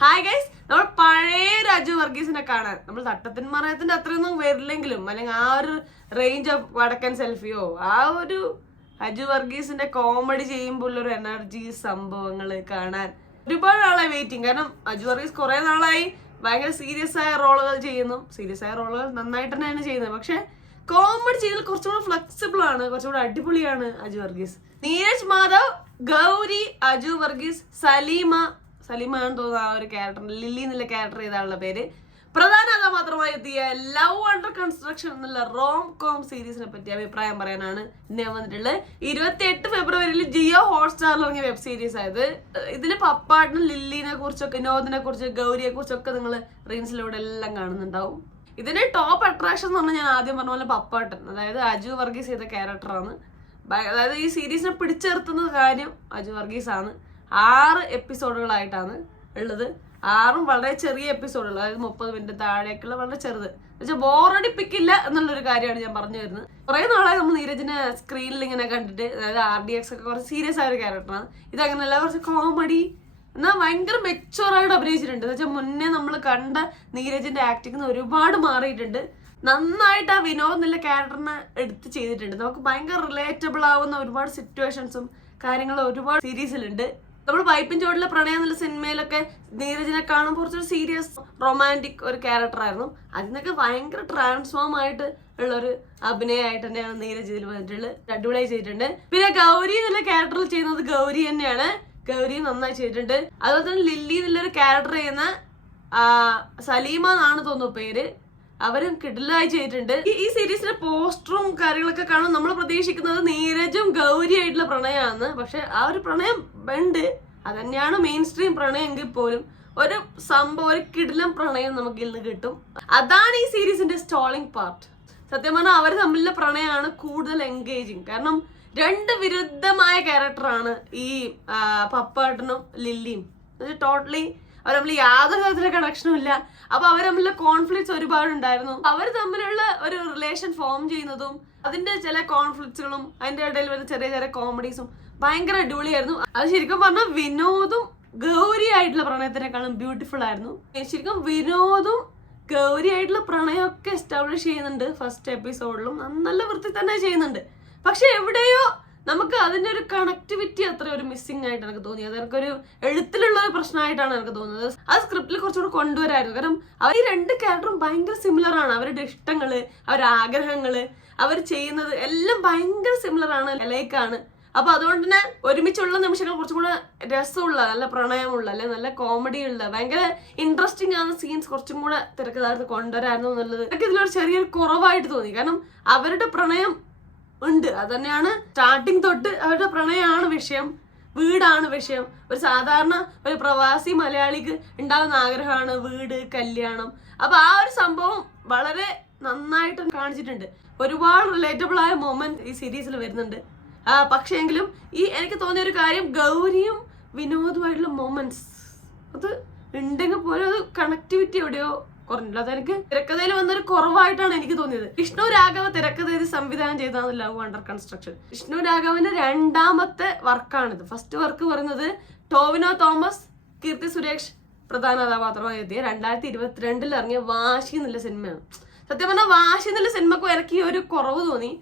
Hi guys, നമ്മൾ പഴയ അജു വർഗീസിനെ കാണാൻ നമ്മൾ തട്ടത്തിൻ മറയത്തിന്റെ അത്രയൊന്നും വരില്ലെങ്കിലും അല്ലെങ്കിൽ ആ ഒരു റേഞ്ച് ഓഫ് വടക്കൻ സെൽഫിയോ ആ ഒരു അജു വർഗീസിന്റെ കോമഡി ചെയ്യുമ്പോൾ ഒരു എനർജി സംഭവങ്ങൾ കാണാൻ ഒരുപാട് നാളായി വെയിറ്റിംഗ്. കാരണം അജു വർഗീസ് കുറെ നാളായി ഭയങ്കര സീരിയസ് ആയ റോളുകൾ ചെയ്യുന്നു. സീരിയസ് ആയ റോളുകൾ നന്നായിട്ട് തന്നെയാണ് ചെയ്യുന്നത്. പക്ഷെ കോമഡി ചെയ്തത് കുറച്ചുകൂടെ ഫ്ലെക്സിബിൾ ആണ്, കുറച്ചുകൂടെ അടിപൊളിയാണ് അജു വർഗീസ്. നീരജ് മാധവ്, ഗൗരി, അജു വർഗീസ്, സലീമാണെന്ന് തോന്നുന്നു ആ ഒരു ക്യാരക്ടർ, ലില്ലി എന്നുള്ള ക്യാരക്ടർ ചെയ്താളുടെ പേര്. പ്രധാന കഥാപാത്രമായി എത്തിയ ലവ് അണ്ടർ കൺസ്ട്രക്ഷൻ എന്നുള്ള റോം കോം സീരീസിനെ പറ്റി അഭിപ്രായം പറയാനാണ് ഞാൻ വന്നിട്ടുള്ളത്. 28 ഫെബ്രുവരിയിൽ ജിയോ ഹോട്ട്സ്റ്റാറിൽ ഇറങ്ങിയ വെബ് സീരീസ് ആയത്. ഇതിൽ പപ്പാട്ടിനും ലില്ലിനെ കുറിച്ചൊക്കെ, വിനോദിനെ കുറിച്ച്, ഗൗരിയെ കുറിച്ചൊക്കെ നിങ്ങൾ റീൽസിലൂടെ എല്ലാം കാണുന്നുണ്ടാവും. ഇതിന്റെ ടോപ്പ് അട്രാക്ഷൻ എന്ന് പറഞ്ഞാൽ ഞാൻ ആദ്യം പറഞ്ഞ പോലെ പപ്പാട്ടൻ, അതായത് അജു വർഗീസ് ചെയ്ത ക്യാരക്ടറാണ്. അതായത് ഈ സീരീസിനെ പിടിച്ചെടുത്തുന്ന കാര്യം അജു വർഗീസ് ആണ്. 6 എപ്പിസോഡുകളായിട്ടാണ് ഉള്ളത്. 6ഉം വളരെ ചെറിയ എപ്പിസോഡുകൾ, അതായത് 30 മിനിറ്റ് താഴേക്കുള്ള വളരെ ചെറുത്. എന്നുവെച്ചാൽ ബോറടിപ്പിക്കില്ല എന്നുള്ളൊരു കാര്യമാണ് ഞാൻ പറഞ്ഞു വരുന്നത്. കുറെ നാളായി നമ്മൾ നീരജിനെ സ്ക്രീനിൽ ഇങ്ങനെ കണ്ടിട്ട്, അതായത് RDX ഒക്കെ കുറച്ച് സീരിയസ് ആയ ഒരു ക്യാരക്ടറാണ്. ഇതങ്ങനെയല്ല, കുറച്ച് കോമഡി എന്നാൽ ഭയങ്കര മെച്ചുവറായിട്ട് അഭിനയിച്ചിട്ടുണ്ട്. എന്ന് വെച്ചാൽ മുന്നേ നമ്മൾ കണ്ട നീരജിന്റെ ആക്ടിങ് ഒരുപാട് മാറിയിട്ടുണ്ട്. നന്നായിട്ട് ആ വിനോദ് എന്നുള്ള ക്യാരക്ടറിനെ എടുത്ത് ചെയ്തിട്ടുണ്ട്. നമുക്ക് ഭയങ്കര റിലേറ്റബിൾ ആവുന്ന ഒരുപാട് സിറ്റുവേഷൻസും കാര്യങ്ങളും ഒരുപാട് സീരീസിലുണ്ട്. നമ്മൾ പൈപ്പിൻ ചോട്ടിലെ പ്രണയം എന്നുള്ള സിനിമയിലൊക്കെ നീരജിനെ കാണുമ്പോൾ കുറച്ചൊരു സീരിയസ് റൊമാൻറ്റിക് ഒരു ക്യാരക്ടറായിരുന്നു. അതിനൊക്കെ ഭയങ്കര ട്രാൻസ്ഫോം ആയിട്ട് ഉള്ളൊരു അഭിനയമായിട്ട് തന്നെയാണ് നീരജ് ഇതിൽ വന്നിട്ടുള്ളത്. അടിപൊളിയായി ചെയ്തിട്ടുണ്ട്. പിന്നെ ഗൗരി എന്നുള്ള ക്യാരക്ടറിൽ ചെയ്യുന്നത് ഗൗരി തന്നെയാണ്. ഗൗരി നന്നായി ചെയ്തിട്ടുണ്ട്. അതുപോലെ തന്നെ ലില്ലി എന്നുള്ളൊരു ക്യാരക്ടർ ചെയ്യുന്ന സലീമ എന്നാണ് തോന്നുന്നു പേര്, അവരും കിടിലായി ചെയ്തിട്ടുണ്ട്. ഈ സീരീസിന്റെ പോസ്റ്ററും കാര്യങ്ങളൊക്കെ കാണാൻ നമ്മൾ പ്രതീക്ഷിക്കുന്നത് നീരജും ഗൗരി ആയിട്ടുള്ള പ്രണയമാണ്. പക്ഷെ ആ ഒരു പ്രണയം ഉണ്ട്, അത് തന്നെയാണ് മെയിൻ സ്ട്രീം പ്രണയം എങ്കിൽ പോലും ഒരു സംഭവം, ഒരു കിടിലം പ്രണയം നമുക്ക് ഇന്ന് കിട്ടും. അതാണ് ഈ സീരീസിന്റെ സ്റ്റോളിംഗ് പാർട്ട്. സത്യം പറഞ്ഞാൽ അവർ തമ്മിലുള്ള പ്രണയമാണ് കൂടുതൽ എൻഗേജിങ്. കാരണം 2 വിരുദ്ധമായ ക്യാരക്ടറാണ് ഈ പപ്പാട്ടനും ലില്ലിയും. ടോട്ടലി അവർ തമ്മിൽ യാതൊരു തരത്തിലുള്ള കണക്ഷനും ഇല്ല. അപ്പൊ അവർ തമ്മിലുള്ള കോൺഫ്ലിക്ട്സ് ഒരുപാടുണ്ടായിരുന്നു. അവർ തമ്മിലുള്ള ഒരു റിലേഷൻ ഫോം ചെയ്യുന്നതും അതിന്റെ ചില കോൺഫ്ലിക്ട്സുകളും അതിന്റെ ഇടയിൽ വരുന്ന ചെറിയ ചെറിയ കോമഡീസും ഭയങ്കര അടിപൊളിയായിരുന്നു. അത് ശരിക്കും പറഞ്ഞാൽ വിനോദും ഗൗരി ആയിട്ടുള്ള പ്രണയത്തിനേക്കാളും ബ്യൂട്ടിഫുൾ ആയിരുന്നു. ശരിക്കും വിനോദും ഗൗരി ആയിട്ടുള്ള പ്രണയമൊക്കെ എസ്റ്റാബ്ലിഷ് ചെയ്യുന്നുണ്ട് ഫസ്റ്റ് എപ്പിസോഡിലും, നല്ല വൃത്തി തന്നെ ചെയ്യുന്നുണ്ട്. പക്ഷെ എവിടെയോ നമുക്ക് അതിന്റെ ഒരു കണക്ടിവിറ്റി അത്ര ഒരു മിസ്സിംഗ് ആയിട്ട് എനിക്ക് തോന്നി. അത് എനിക്കൊരു എഴുത്തിലുള്ള ഒരു പ്രശ്നമായിട്ടാണ് എനിക്ക് തോന്നുന്നത്. അത് സ്ക്രിപ്റ്റിൽ കുറച്ചുകൂടെ കൊണ്ടുവരായിരുന്നു. കാരണം അവർ ഈ 2 ക്യാരക്ടറും ഭയങ്കര സിമിലർ ആണ്. അവരുടെ ഇഷ്ടങ്ങള്, അവരുടെ ആഗ്രഹങ്ങള്, അവർ ചെയ്യുന്നത് എല്ലാം ഭയങ്കര സിമിലർ ആണ്, ലൈക്കാണ്. അപ്പൊ അതുകൊണ്ട് തന്നെ ഒരുമിച്ചുള്ള നിമിഷങ്ങൾ കുറച്ചും കൂടെ രസമുള്ള, നല്ല പ്രണയമുള്ള, അല്ലെ നല്ല കോമഡി ഉള്ള, ഭയങ്കര ഇൻട്രസ്റ്റിംഗ് ആവുന്ന സീൻസ് കുറച്ചും കൂടെ തിരക്കഥാകൃത്ത് കൊണ്ടുവരായിരുന്നു എന്നുള്ളത് എനിക്ക് ഇതിലൊരു ചെറിയൊരു കുറവായിട്ട് തോന്നി. കാരണം അവരുടെ പ്രണയം ഉണ്ട്, അത് തന്നെയാണ് സ്റ്റാർട്ടിങ് തൊട്ട് അവരുടെ പ്രണയമാണ് വിഷയം, വീടാണ് വിഷയം. ഒരു സാധാരണ ഒരു പ്രവാസി മലയാളിക്ക് ഉണ്ടാകുന്ന ആഗ്രഹമാണ് വീട്, കല്യാണം. അപ്പൊ ആ ഒരു സംഭവം വളരെ നന്നായിട്ട് കാണിച്ചിട്ടുണ്ട്. ഒരുപാട് റിലേറ്റബിൾ ആയ മൊമെന്റ് ഈ സീരീസിൽ വരുന്നുണ്ട്. പക്ഷേ എങ്കിലും ഈ എനിക്ക് തോന്നിയ ഒരു കാര്യം, ഗൗരിയും വിനോദുമായിട്ടുള്ള മൊമെന്റ്സ് അത് ഉണ്ടെങ്കിൽ പോലും അത് കണക്ടിവിറ്റി എവിടെയോ കുറഞ്ഞില്ല. അതെനിക്ക് തിരക്കഥയിൽ വന്നൊരു കുറവായിട്ടാണ് എനിക്ക് തോന്നിയത്. വിഷ്ണു രാഘവ തിരക്കഥ സംവിധാനം ചെയ്താണ് ലവ് അണ്ടർ കൺസ്ട്രക്ഷൻ. വിഷ്ണു രാഘവന്റെ 2ാമത്തെ വർക്കാണിത്. ഫസ്റ്റ് വർക്ക് പറയുന്നത് ടോവിനോ തോമസ്, കീർത്തി സുരേഷ് പ്രധാന കഥാപാത്രമായി എത്തിയ 2022 ഇറങ്ങിയ വാശി എന്നുള്ള സിനിമയാണ്. സത്യം പറഞ്ഞാൽ വാശി എന്നുള്ള സിനിമക്കും എനിക്ക് ഒരു കുറവ് തോന്നി.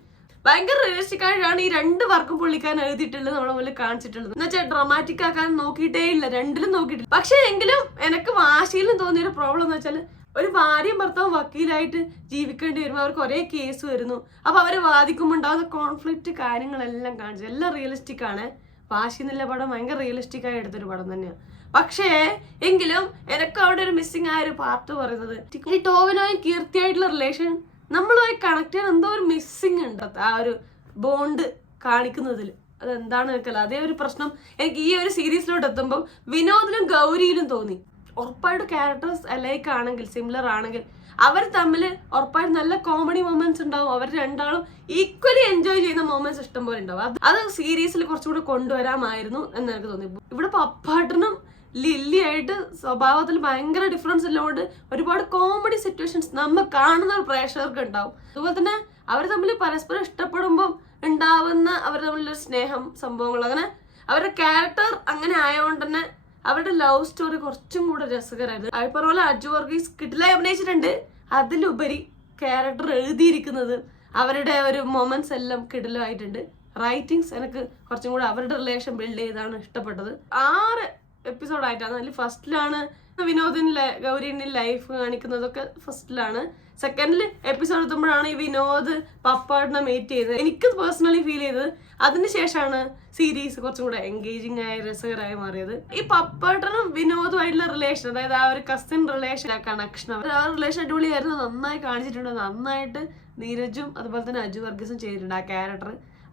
ഭയങ്കര റിയലിസ്റ്റിക് ആയിട്ടാണ് ഈ 2 വർക്കും പുള്ളിക്കാരൻ എഴുതിയിട്ടുള്ളത്, നമ്മളെ മുന്നിൽ കാണിച്ചിട്ടുള്ളത്. എന്ന് വെച്ചാൽ ഡ്രാമാറ്റിക് ആക്കാൻ നോക്കിയിട്ടേ ഇല്ല, 2ലും നോക്കിയിട്ടില്ല. പക്ഷെ എങ്കിലും എനിക്ക് വാശിയിലും തോന്നിയൊരു പ്രോബ്ലം എന്ന് വെച്ചാൽ, ഒരു ഭാര്യയും ഭർത്താവും വക്കീലായിട്ട് ജീവിക്കേണ്ടി വരുമ്പോൾ അവർക്ക് ഒരേ കേസ് വരുന്നു. അപ്പൊ അവര് വാദിക്കുമ്പോൾ ഉണ്ടാകുന്ന കോൺഫ്ലിക്റ്റ് കാര്യങ്ങളെല്ലാം കാണിച്ചു, എല്ലാം റിയലിസ്റ്റിക് ആണ്. വാശി എന്നുള്ള പടം ഭയങ്കര റിയലിസ്റ്റിക് ആയി എടുത്തൊരു പടം തന്നെയാണ്. പക്ഷേ എങ്കിലും എനിക്ക് അവിടെ ഒരു മിസ്സിംഗ് ആയ ഒരു പാർട്ട് പറയുന്നത്, ഈ ടോവിനോയും കീർത്തിയായിട്ടുള്ള റിലേഷൻ നമ്മളുമായി കണക്ട് ചെയ്യാൻ എന്തോ ഒരു മിസ്സിങ് ഉണ്ട്. ആ ഒരു ബോണ്ട് കാണിക്കുന്നതിൽ അതെന്താണ് എനിക്കല്ല. അതേ ഒരു പ്രശ്നം എനിക്ക് ഈ ഒരു സീരീസിലോട്ട് എത്തുമ്പോൾ വിനോദിലും ഗൗരിയിലും തോന്നി. ഉറപ്പായിട്ട് ക്യാരക്ടേഴ്സ് അലൈക്ക് ആണെങ്കിൽ, സിമിലർ ആണെങ്കിൽ, അവർ തമ്മിൽ ഉറപ്പായിട്ട് നല്ല കോമഡി മൊമെന്റ്സ് ഉണ്ടാവും. അവർ രണ്ടാളും ഈക്വലി എൻജോയ് ചെയ്യുന്ന മൊമെന്റ്സ് ഇഷ്ടംപോലെ ഉണ്ടാവും. അത് സീരീസിൽ കുറച്ചുകൂടെ കൊണ്ടുവരാമായിരുന്നു എന്ന് എനിക്ക് തോന്നി. ഇവിടെ പപ്പാട്ടനും ലില്ലി ആയിട്ട് സ്വഭാവത്തിൽ ഭയങ്കര ഡിഫറൻസ് ഉള്ളതുകൊണ്ട് ഒരുപാട് കോമഡി സിറ്റുവേഷൻസ് നമ്മൾ കാണുന്ന ഒരു പ്രേക്ഷകർക്ക് ഉണ്ടാവും. അതുപോലെ തന്നെ അവർ തമ്മിൽ പരസ്പരം ഇഷ്ടപ്പെടുമ്പം ഉണ്ടാവുന്ന അവർ തമ്മിലൊരു സ്നേഹം സംഭവങ്ങൾ, അങ്ങനെ അവരുടെ ക്യാരക്ടർ അങ്ങനെ ആയതുകൊണ്ട് തന്നെ അവരുടെ ലവ് സ്റ്റോറി കുറച്ചും കൂടെ രസകരമായിരുന്നു. അതുപോലെ അജു വർഗീസ് കിടിലായി അഭിനയിച്ചിട്ടുണ്ട്. അതിലുപരി ക്യാരക്ടർ എഴുതിയിരിക്കുന്നത് അവരുടെ ഒരു മൊമെന്റ്സ് എല്ലാം കിടിലായിട്ടുണ്ട്. റൈറ്റിങ്സ് എനിക്ക് കുറച്ചും കൂടെ അവരുടെ റിലേഷൻ ബിൽഡ് ചെയ്താണ് ഇഷ്ടപ്പെട്ടത്. 6 എപ്പിസോഡായിട്ടാണ്. അതിൽ ഫസ്റ്റിലാണ് വിനോദിന്റെ ഗൗരീന്റെ ലൈഫ് കാണിക്കുന്നതൊക്കെ ഫസ്റ്റിലാണ്. സെക്കൻഡിൽ എപ്പിസോഡ് എത്തുമ്പോഴാണ് ഈ വിനോദ് പപ്പാടിനെ മീറ്റ് ചെയ്തത്. എനിക്ക് പേഴ്സണലി ഫീൽ ചെയ്തത് അതിനുശേഷമാണ് സീരീസ് കുറച്ചും കൂടെ എൻഗേജിങ് ആയി രസകരമായി മാറിയത്. ഈ പപ്പാട്ടനും വിനോദുമായിട്ടുള്ള റിലേഷൻ, അതായത് ആ ഒരു കസിൻ റിലേഷൻ കണക്ഷൻ, ആ റിലേഷൻ അടിപൊളിയായിരുന്നു. നന്നായി കാണിച്ചിട്ടുണ്ട്. നന്നായിട്ട് നീരജും അതുപോലെ തന്നെ അജു വർഗീസും ചെയ്തിട്ടുണ്ട്. ആ ക്യാരക്ടർ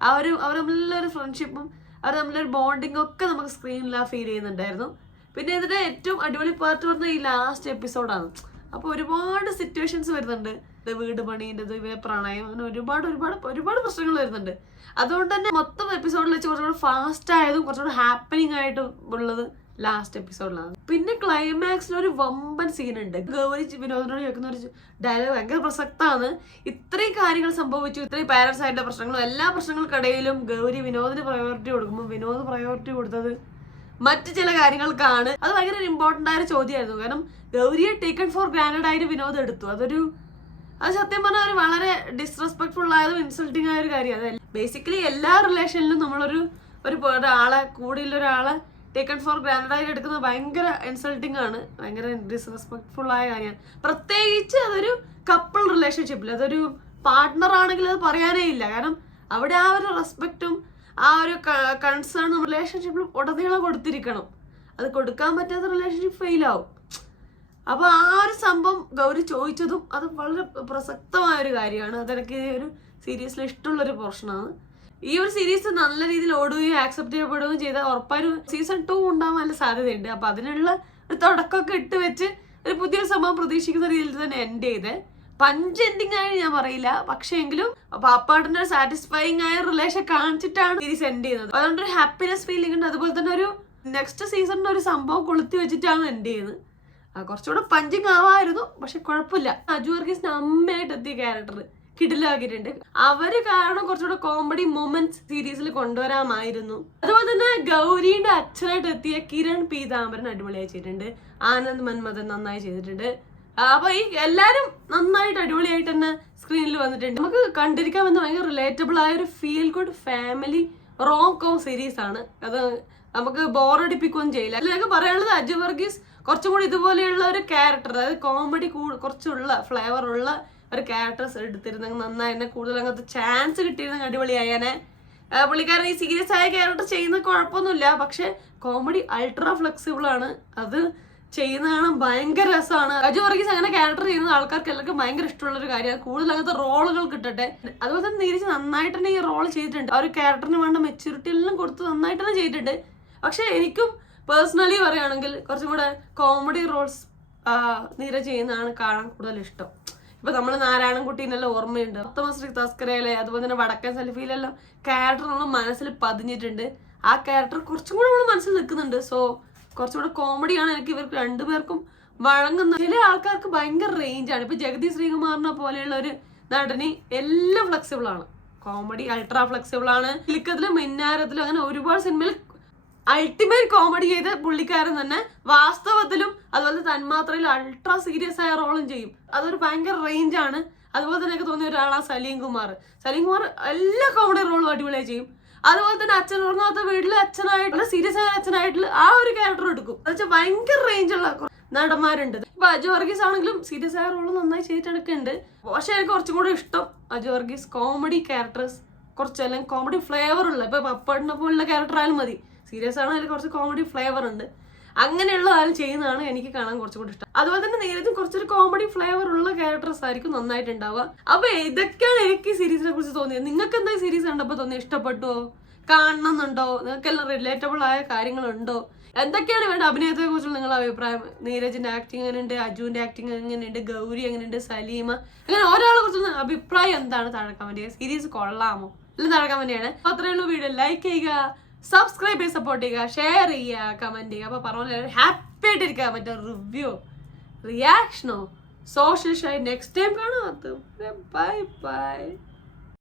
അവർ തമ്മിലുള്ളൊരു ഫ്രണ്ട്ഷിപ്പും അവർ തമ്മിലൊരു ബോണ്ടിങ്ങും ഒക്കെ നമുക്ക് സ്ക്രീനിൽ ഫീൽ ചെയ്യുന്നുണ്ടായിരുന്നു. പിന്നെ ഇതിന്റെ ഏറ്റവും അടിപൊളി പാർട്ട് പറഞ്ഞാൽ ഈ ലാസ്റ്റ് എപ്പിസോഡാണ്. അപ്പോൾ ഒരുപാട് സിറ്റുവേഷൻസ് വരുന്നുണ്ട്. വീട് പണീൻ്റെത്, പ്രണയം, അങ്ങനെ ഒരുപാട് പ്രശ്നങ്ങൾ വരുന്നുണ്ട്. അതുകൊണ്ട് തന്നെ മൊത്തം എപ്പിസോഡിൽ വെച്ച് കുറച്ചുകൂടെ ഫാസ്റ്റ് ആയതും കുറച്ചുകൂടെ ഹാപ്പനിങ് ആയിട്ടും ഉള്ളത് ലാസ്റ്റ് എപ്പിസോഡിലാണ്. പിന്നെ ക്ലൈമാക്സിൽ ഒരു വമ്പൻ സീനുണ്ട്. ഗൗരി വിനോദിനോട് ചോദിക്കുന്ന ഒരു ഡയലോഗ് ഭയങ്കര പ്രസക്തമാണ്. ഇത്രയും കാര്യങ്ങൾ സംഭവിച്ചു, ഇത്രയും പാരന്റ്സ് ആയിട്ടുള്ള പ്രശ്നങ്ങളും എല്ലാ പ്രശ്നങ്ങൾക്കിടയിലും ഗൗരി വിനോദിന് പ്രയോറിറ്റി കൊടുക്കുമ്പോൾ വിനോദ് പ്രയോറിറ്റി കൊടുത്തത് മറ്റു ചില കാര്യങ്ങൾക്കാണ്. അത് ഭയങ്കര ഇമ്പോർട്ടൻ്റ് ആയ ഒരു ചോദ്യമായിരുന്നു. കാരണം ഗൗരിയെ ടേക്കൺ ഫോർ ഗ്രാൻഡഡ് ആയിട്ട് വിനോദ് എടുത്തു. അത് സത്യം പറഞ്ഞാൽ ഒരു വളരെ ഡിസ്റെസ്പെക്ട്ഫുൾ ആയതും ഇൻസൾട്ടിങ് ആയ ഒരു കാര്യമാണ്. ബേസിക്കലി എല്ലാ റിലേഷനിലും നമ്മളൊരു ഒരാളെ കൂടെയുള്ള ഒരാളെ ടേക്കൺ ഫോർ ഗ്രാൻഡഡ് ആയിട്ട് എടുക്കുന്നത് ഭയങ്കര ഇൻസൾട്ടിങ് ആണ്, ഭയങ്കര ഡിസ്റെസ്പെക്ട്ഫുൾ ആയ കാര്യമാണ്. പ്രത്യേകിച്ച് അതൊരു കപ്പിൾ റിലേഷൻഷിപ്പിൽ, അതൊരു പാർട്ട്ണർ ആണെങ്കിൽ അത് പറയാനേ ഇല്ല. കാരണം അവിടെ ആ ഒരു റെസ്പെക്റ്റും ആ ഒരു കൺസേൺ റിലേഷൻഷിപ്പിൽ ഉടനീളം കൊടുത്തിരിക്കണം. അത് കൊടുക്കാൻ പറ്റാത്ത റിലേഷൻഷിപ്പ് ഫെയിലാവും. അപ്പൊ ആ ഒരു സംഭവം ഗൗരി ചോദിച്ചതും അത് വളരെ പ്രസക്തമായ ഒരു കാര്യമാണ്. അതെനിക്ക് ഒരു സീരീസിൽ ഇഷ്ടമുള്ളൊരു പോർഷനാണ്. ഈ ഒരു സീരീസ് നല്ല രീതിയിൽ ഓടുകയും ആക്സെപ്റ്റ് ചെയ്യപ്പെടുകയും ചെയ്താൽ ഉറപ്പായും സീസൺ 2 ഉണ്ടാവാൻ നല്ല സാധ്യതയുണ്ട്. അപ്പൊ അതിനുള്ള ഒരു തുടക്കമൊക്കെ ഇട്ട് വെച്ച് ഒരു പുതിയൊരു സംഭവം പ്രതീക്ഷിക്കുന്ന രീതിയിൽ തന്നെ എൻഡ് ചെയ്തേ. പഞ്ച് എൻഡിങ് ആയി ഞാൻ പറയില്ല, പക്ഷെ എങ്കിലും പാപ്പാട്ടിന്റെ ഒരു സാറ്റിസ്ഫൈങ് ആയ റിലേഷൻ കാണിച്ചിട്ടാണ് സീരീസ് എൻഡ് ചെയ്യുന്നത്. അതുകൊണ്ട് ഒരു ഹാപ്പിനെസ് ഫീലിംഗ് ഉണ്ട്. അതുപോലെ തന്നെ ഒരു നെക്സ്റ്റ് സീസണിന്റെ ഒരു സംഭവം കൊളുത്തി വെച്ചിട്ടാണ് എൻഡ് ചെയ്യുന്നത്. കുറച്ചുകൂടെ പഞ്ചിങ് ആവായിരുന്നു, പക്ഷെ കുഴപ്പമില്ല. അജു വർഗീസിന്റെ അമ്മയായിട്ട് എത്തിയ ക്യാരക്ടർ കിടിലാക്കിയിട്ടുണ്ട്. അവര് കാരണം കുറച്ചുകൂടെ കോമഡി മൊമെന്റ്സ് സീരീസിൽ കൊണ്ടുവരാമായിരുന്നു. അതുപോലെ തന്നെ ഗൗരിയുടെ അച്ഛനായിട്ട് എത്തിയ കിരൺ പീതാംബരൻ അടിപൊളിയായി ചെയ്തിട്ടുണ്ട്. ആനന്ദ് മന്മഥൻ നന്നായി ചെയ്തിട്ടുണ്ട്. അപ്പൊ ഈ എല്ലാരും നന്നായിട്ട് അടിപൊളിയായിട്ട് തന്നെ സ്ക്രീനിൽ വന്നിട്ടുണ്ട്. നമുക്ക് കണ്ടിരിക്കാൻ വന്ന ഭയങ്കര റിലേറ്റബിൾ ആയ ഒരു feel good family rom com series ആണ്. അത് നമുക്ക് ബോറടിപ്പിക്കുകയും ചെയ്യില്ല. അതിലൊക്കെ പറയാനുള്ളത് അജു വർഗീസ് കുറച്ചും കൂടി ഇതുപോലെയുള്ള ഒരു ക്യാരക്ടർ, അതായത് കോമഡി കുറച്ചുള്ള ഫ്ലേവർ ഉള്ള ഒരു ക്യാരക്ടേഴ്സ് എടുത്തിരുന്നെങ്കിൽ നന്നായി തന്നെ കൂടുതൽ അങ്ങനത്തെ ചാൻസ് കിട്ടിയിരുന്നെങ്കിൽ അടിപൊളിയായാനെ. പുള്ളിക്കാരൻ ഈ സീരിയസ് ആയ ക്യാരക്ടർ ചെയ്യുന്ന കുഴപ്പമൊന്നുമില്ല, പക്ഷെ കോമഡി അൾട്രാ ഫ്ലെക്സിബിൾ ആണ്. അത് ചെയ്യുന്നതാണ് ഭയങ്കര രസമാണ്. അജു വർഗീസ് അങ്ങനെ ക്യാരക്ടർ ചെയ്യുന്ന ആൾക്കാർക്ക് എല്ലാവർക്കും ഭയങ്കര ഇഷ്ടമുള്ള ഒരു കാര്യമാണ്. കൂടുതൽ അങ്ങനത്തെ റോളുകൾ കിട്ടട്ടെ. അതുപോലെ തന്നെ നീരജ് നന്നായിട്ട് തന്നെ ഈ റോൾ ചെയ്തിട്ടുണ്ട്. ആ ഒരു ക്യാരക്ടറിന് വേണ്ട മെച്യൂരിറ്റി എല്ലാം കൊടുത്ത് നന്നായിട്ട് തന്നെ ചെയ്തിട്ടുണ്ട്. പക്ഷെ എനിക്കും പേഴ്സണലി പറയുകയാണെങ്കിൽ കുറച്ചും കൂടെ കോമഡി റോൾസ് നീരജ് ചെയ്യുന്നതാണ് കാണാൻ കൂടുതൽ ഇഷ്ടം. ഇപ്പൊ നമ്മൾ നാരായണൻകുട്ടീനെല്ലാം ഓർമ്മയുണ്ട്. ഉത്തമശ്രീ തസ്കരയിലെ അതുപോലെ തന്നെ വടക്കൻ സെൽഫിയിലെല്ലാം ക്യാരക്ടർ നമ്മൾ മനസ്സിൽ പതിഞ്ഞിട്ടുണ്ട്. ആ ക്യാരക്ടർ കുറച്ചും കൂടെ നമ്മൾ മനസ്സിൽ നിൽക്കുന്നുണ്ട്. സോ കുറച്ചുകൂടെ കോമഡിയാണ് എനിക്ക് ഇവർക്ക് രണ്ടുപേർക്കും വഴങ്ങുന്നത്. ചില ആൾക്കാർക്ക് ഭയങ്കര റേഞ്ചാണ്. ഇപ്പൊ ജഗതി ശ്രീകുമാറിനെ പോലെയുള്ള ഒരു നടനി എല്ലാം ഫ്ലെക്സിബിൾ ആണ്. കോമഡി അൾട്രാ ഫ്ലെക്സിബിൾ ആണ്. കിലുക്കത്തിലും മിന്നാരത്തിലും അങ്ങനെ ഒരുപാട് സിനിമയിൽ അൾട്ടിമേറ്റ് കോമഡി ചെയ്ത് പുള്ളിക്കാരൻ തന്നെ വാസ്തവത്തിലും അതുപോലെ തന്മാത്രയിൽ അൾട്രാ സീരിയസ് ആയ റോളും ചെയ്യും. അതൊരു ഭയങ്കര റേഞ്ചാണ്. അതുപോലെ തന്നെ എനിക്ക് തോന്നിയ ഒരാളാണ് സലീം കുമാർ എല്ലാ കോമഡി റോളും അടിപൊളിയായി ചെയ്യും. അതുപോലെ തന്നെ അച്ഛൻ ഉറങ്ങാത്ത വീട്ടിലെ അച്ഛനായിട്ടുള്ള സീരിയസ് ആയ അച്ഛനായിട്ടുള്ള ആ ഒരു ക്യാരക്ടർ എടുക്കും. എന്നുവെച്ചാൽ ഭയങ്കര റേഞ്ചുള്ള നടന്മാരുണ്ട്. ഇപ്പൊ അജു വർഗീസ് ആണെങ്കിലും സീരിയസ് ആയ റോള് നന്നായി ചെയ്തിട്ടെടുക്കുന്നുണ്ട്. പക്ഷെ എനിക്ക് കുറച്ചും കൂടെ ഇഷ്ടം അജു വർഗീസ് കോമഡി ക്യാരക്ടേഴ്സ് കുറച്ചെല്ലാം കോമഡി ഫ്ലേവർ ഉള്ള, ഇപ്പൊ പപ്പടിനെ പോലുള്ള ക്യാരക്ടർ ആയാലും മതി. സീരിയസ് ആണ്, അതിൽ കുറച്ച് കോമഡി ഫ്ലേവർ ഉണ്ട്. അങ്ങനെയുള്ള ആൾ ചെയ്യുന്നതാണ് എനിക്ക് കാണാൻ കുറച്ചും കൂടി ഇഷ്ടം. അതുപോലെ തന്നെ നീരജും കുറച്ചൊരു കോമഡി ഫ്ലേവർ ഉള്ള ക്യാരക്ടേഴ്സ് ആയിരിക്കും നന്നായിട്ടുണ്ടാവുക. അപ്പൊ ഇതൊക്കെയാണ് എനിക്ക് ഈ സീരീസിനെ കുറിച്ച് തോന്നിയത്. നിങ്ങൾക്ക് എന്താ സീരീസ് കണ്ടപ്പോൾ തോന്നി? ഇഷ്ടപ്പെട്ടോ? കാണണമെന്നുണ്ടോ? നിങ്ങൾക്കെല്ലാം റിലേറ്റബിൾ ആയ കാര്യങ്ങളുണ്ടോ? എന്തൊക്കെയാണ് ഇവരുടെ അഭിനയത്തെ കുറിച്ചുള്ള നിങ്ങളുടെ അഭിപ്രായം? നീരജിന്റെ ആക്ടിങ് എങ്ങനെയുണ്ട്? അജുവിന്റെ ആക്ടിങ് എങ്ങനെയുണ്ട്? ഗൗരി എങ്ങനെയുണ്ട്? സലീമ, അങ്ങനെ ഒരാളെ കുറിച്ചുള്ള അഭിപ്രായം എന്താണ്? താഴെ കമന്റ് ചെയ്യുക. സീരീസ് കൊള്ളാമോ? എല്ലാം താഴെ കമന്റ് ചെയ്യണേ. അത്രയുള്ള വീഡിയോ ലൈക്ക് ചെയ്യുക, സബ്സ്ക്രൈബ് ചെയ്യുക, സപ്പോർട്ട് ചെയ്യുക, ഷെയർ ചെയ്യുക, കമന്റ് ചെയ്യുക. അപ്പൊ പറഞ്ഞ ഹാപ്പി ആയിട്ടിരിക്കുക. മറ്റേ റിവ്യൂ റിയാക്ഷനോ സോഷ്യൽ ഷെയർ നെക്സ്റ്റ് ടൈം കാണാം. Bye by.